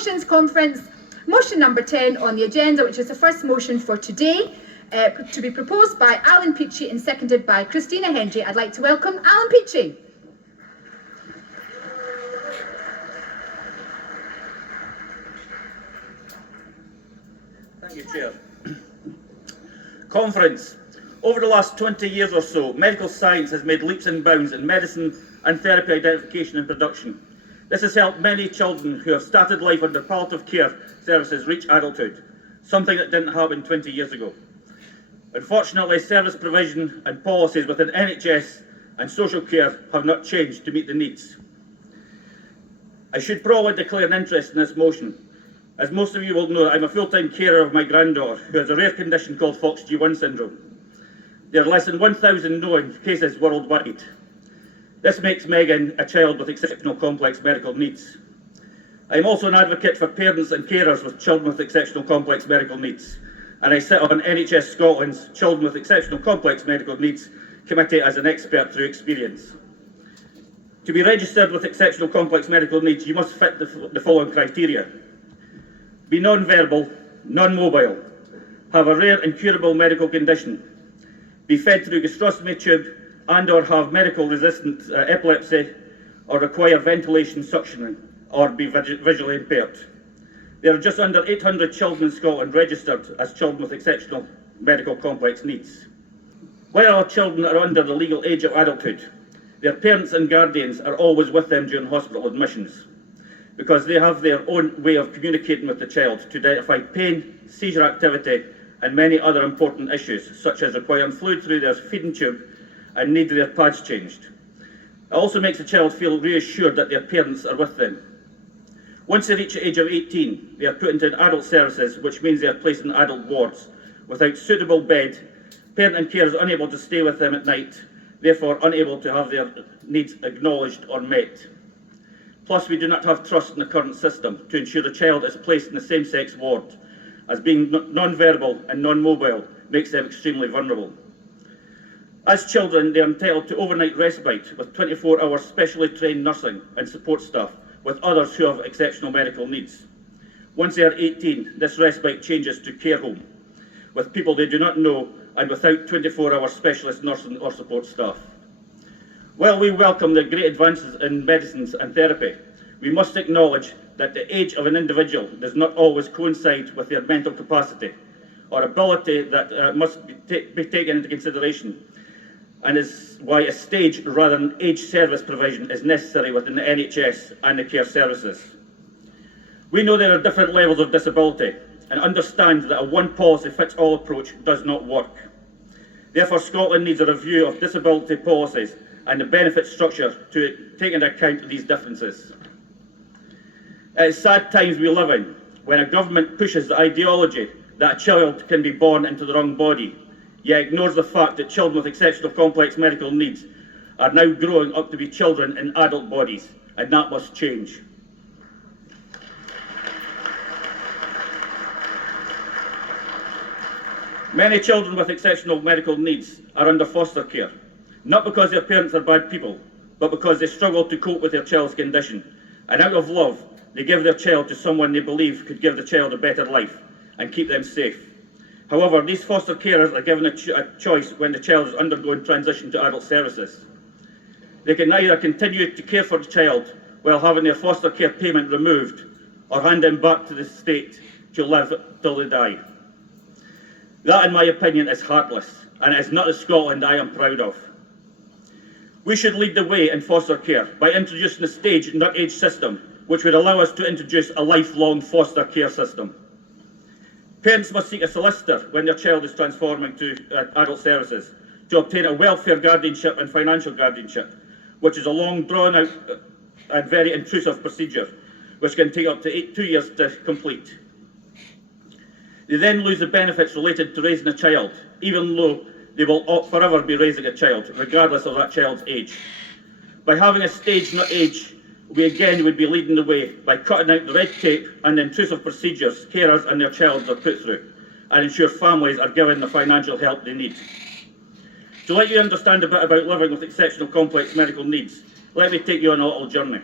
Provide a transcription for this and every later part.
Motions Conference. Motion number 10 on the agenda, which is the first motion for today, to be proposed by Alan Peachy and seconded by Christina Hendry. I'd like to welcome Alan Peachy. Thank you, Chair. Conference. Over the last 20 years or so, medical science has made leaps and bounds in medicine and therapy identification and production. This has helped many children who have started life under palliative care services reach adulthood, something that didn't happen 20 years ago. Unfortunately, service provision and policies within NHS and social care have not changed to meet the needs. I should probably declare an interest in this motion. As most of you will know, I'm a full-time carer of my granddaughter, who has a rare condition called FOXG1 syndrome. There are less than 1,000 known cases worldwide. This makes Megan a child with exceptional complex medical needs. I'm also an advocate for parents and carers with children with exceptional complex medical needs, and I sit on NHS Scotland's Children with Exceptional Complex Medical Needs Committee as an expert through experience. To be registered with exceptional complex medical needs, you must fit the following criteria: be non-verbal, non-mobile, have a rare incurable medical condition, be fed through gastrostomy tube and or have medical resistant epilepsy, or require ventilation suctioning, or be visually impaired. There are just under 800 children in Scotland registered as children with exceptional medical complex needs. While our children are under the legal age of adulthood, their parents and guardians are always with them during hospital admissions, because they have their own way of communicating with the child to identify pain, seizure activity, and many other important issues, such as requiring fluid through their feeding tube and need their pads changed. It also makes the child feel reassured that their parents are with them. Once they reach the age of 18, they are put into adult services, which means they are placed in adult wards without suitable bed, parent and carers unable to stay with them at night, therefore unable to have their needs acknowledged or met. Plus, we do not have trust in the current system to ensure the child is placed in the same-sex ward, as being non-verbal and non-mobile makes them extremely vulnerable. As children, they are entitled to overnight respite with 24-hour specially trained nursing and support staff with others who have exceptional medical needs. Once they are 18, this respite changes to care home, with people they do not know and without 24-hour specialist nursing or support staff. While we welcome the great advances in medicines and therapy, we must acknowledge that the age of an individual does not always coincide with their mental capacity or ability that must be taken into consideration, and is why a stage rather than age service provision is necessary within the NHS and the care services. We know there are different levels of disability and understand that a one-policy-fits-all approach does not work. Therefore, Scotland needs a review of disability policies and the benefit structure to take into account these differences. It is sad times we live in when a government pushes the ideology that a child can be born into the wrong body, yet ignores the fact that children with exceptional complex medical needs are now growing up to be children in adult bodies, and that must change. Many children with exceptional medical needs are under foster care, not because their parents are bad people, but because they struggle to cope with their child's condition, and out of love, they give their child to someone they believe could give the child a better life and keep them safe. However, these foster carers are given a choice when the child is undergoing transition to adult services. They can either continue to care for the child while having their foster care payment removed, or hand them back to the state to live till they die. That, in my opinion, is heartless, and it is not the Scotland I am proud of. We should lead the way in foster care by introducing a stage, not age system, which would allow us to introduce a lifelong foster care system. Parents must seek a solicitor when their child is transforming to adult services to obtain a welfare guardianship and financial guardianship, which is a long, drawn-out and very intrusive procedure, which can take up to 2 years to complete. They then lose the benefits related to raising a child, even though they will forever be raising a child, regardless of that child's age. By having a stage, not age, we again would be leading the way by cutting out the red tape and the intrusive procedures carers and their child are put through, and ensure families are given the financial help they need. To let you understand a bit about living with exceptional complex medical needs, let me take you on a little journey.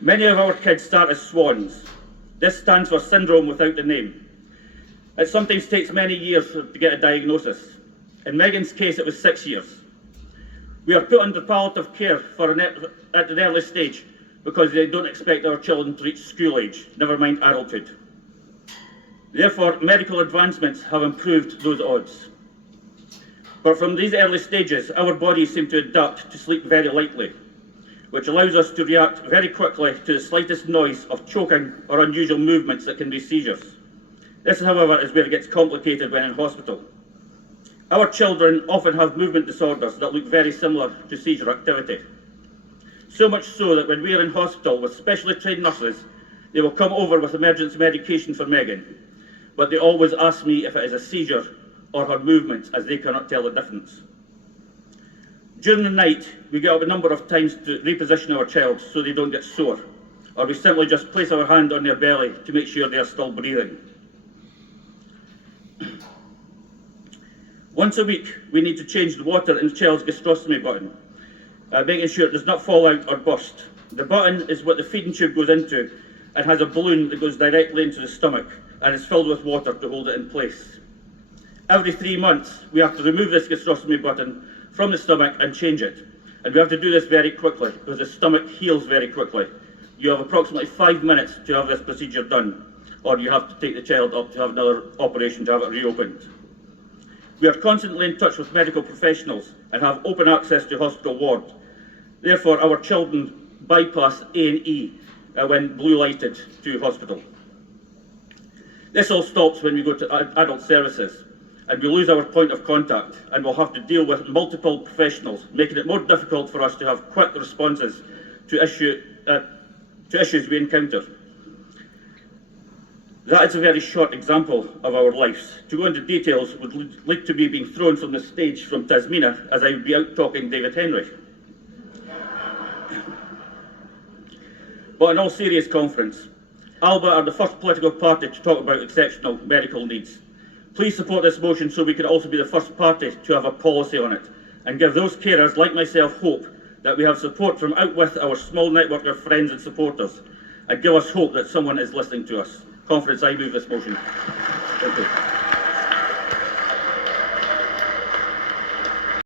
Many of our kids start as swans. This stands for syndrome without the name. It sometimes takes many years to get a diagnosis. In Megan's case, it was 6 years. We are put under palliative care at an early stage because they don't expect our children to reach school age, never mind adulthood. Therefore, medical advancements have improved those odds. But from these early stages, our bodies seem to adapt to sleep very lightly, which allows us to react very quickly to the slightest noise of choking or unusual movements that can be seizures. This, however, is where it gets complicated when in hospital. Our children often have movement disorders that look very similar to seizure activity. So much so that when we are in hospital with specially trained nurses, they will come over with emergency medication for Megan, but they always ask me if it is a seizure or her movements, as they cannot tell the difference. During the night, we get up a number of times to reposition our child so they don't get sore, or we simply just place our hand on their belly to make sure they are still breathing. Once a week, we need to change the water in the child's gastrostomy button, making sure it does not fall out or burst. The button is what the feeding tube goes into and has a balloon that goes directly into the stomach and is filled with water to hold it in place. Every 3 months, we have to remove this gastrostomy button from the stomach and change it. And we have to do this very quickly because the stomach heals very quickly. You have approximately 5 minutes to have this procedure done, or you have to take the child up to have another operation to have it reopened. We are constantly in touch with medical professionals and have open access to hospital wards. Therefore, our children bypass A&E when blue lighted to hospital. This all stops when we go to adult services and we lose our point of contact and we'll have to deal with multiple professionals, making it more difficult for us to have quick responses to issues we encounter. That is a very short example of our lives. To go into details would lead to me being thrown from the stage from Tasmania, as I would be out talking David Henry. But in all serious conference, Alba are the first political party to talk about exceptional medical needs. Please support this motion so we can also be the first party to have a policy on it and give those carers like myself hope that we have support from out with our small network of friends and supporters, and give us hope that someone is listening to us. Conference, I move this motion. Thank you.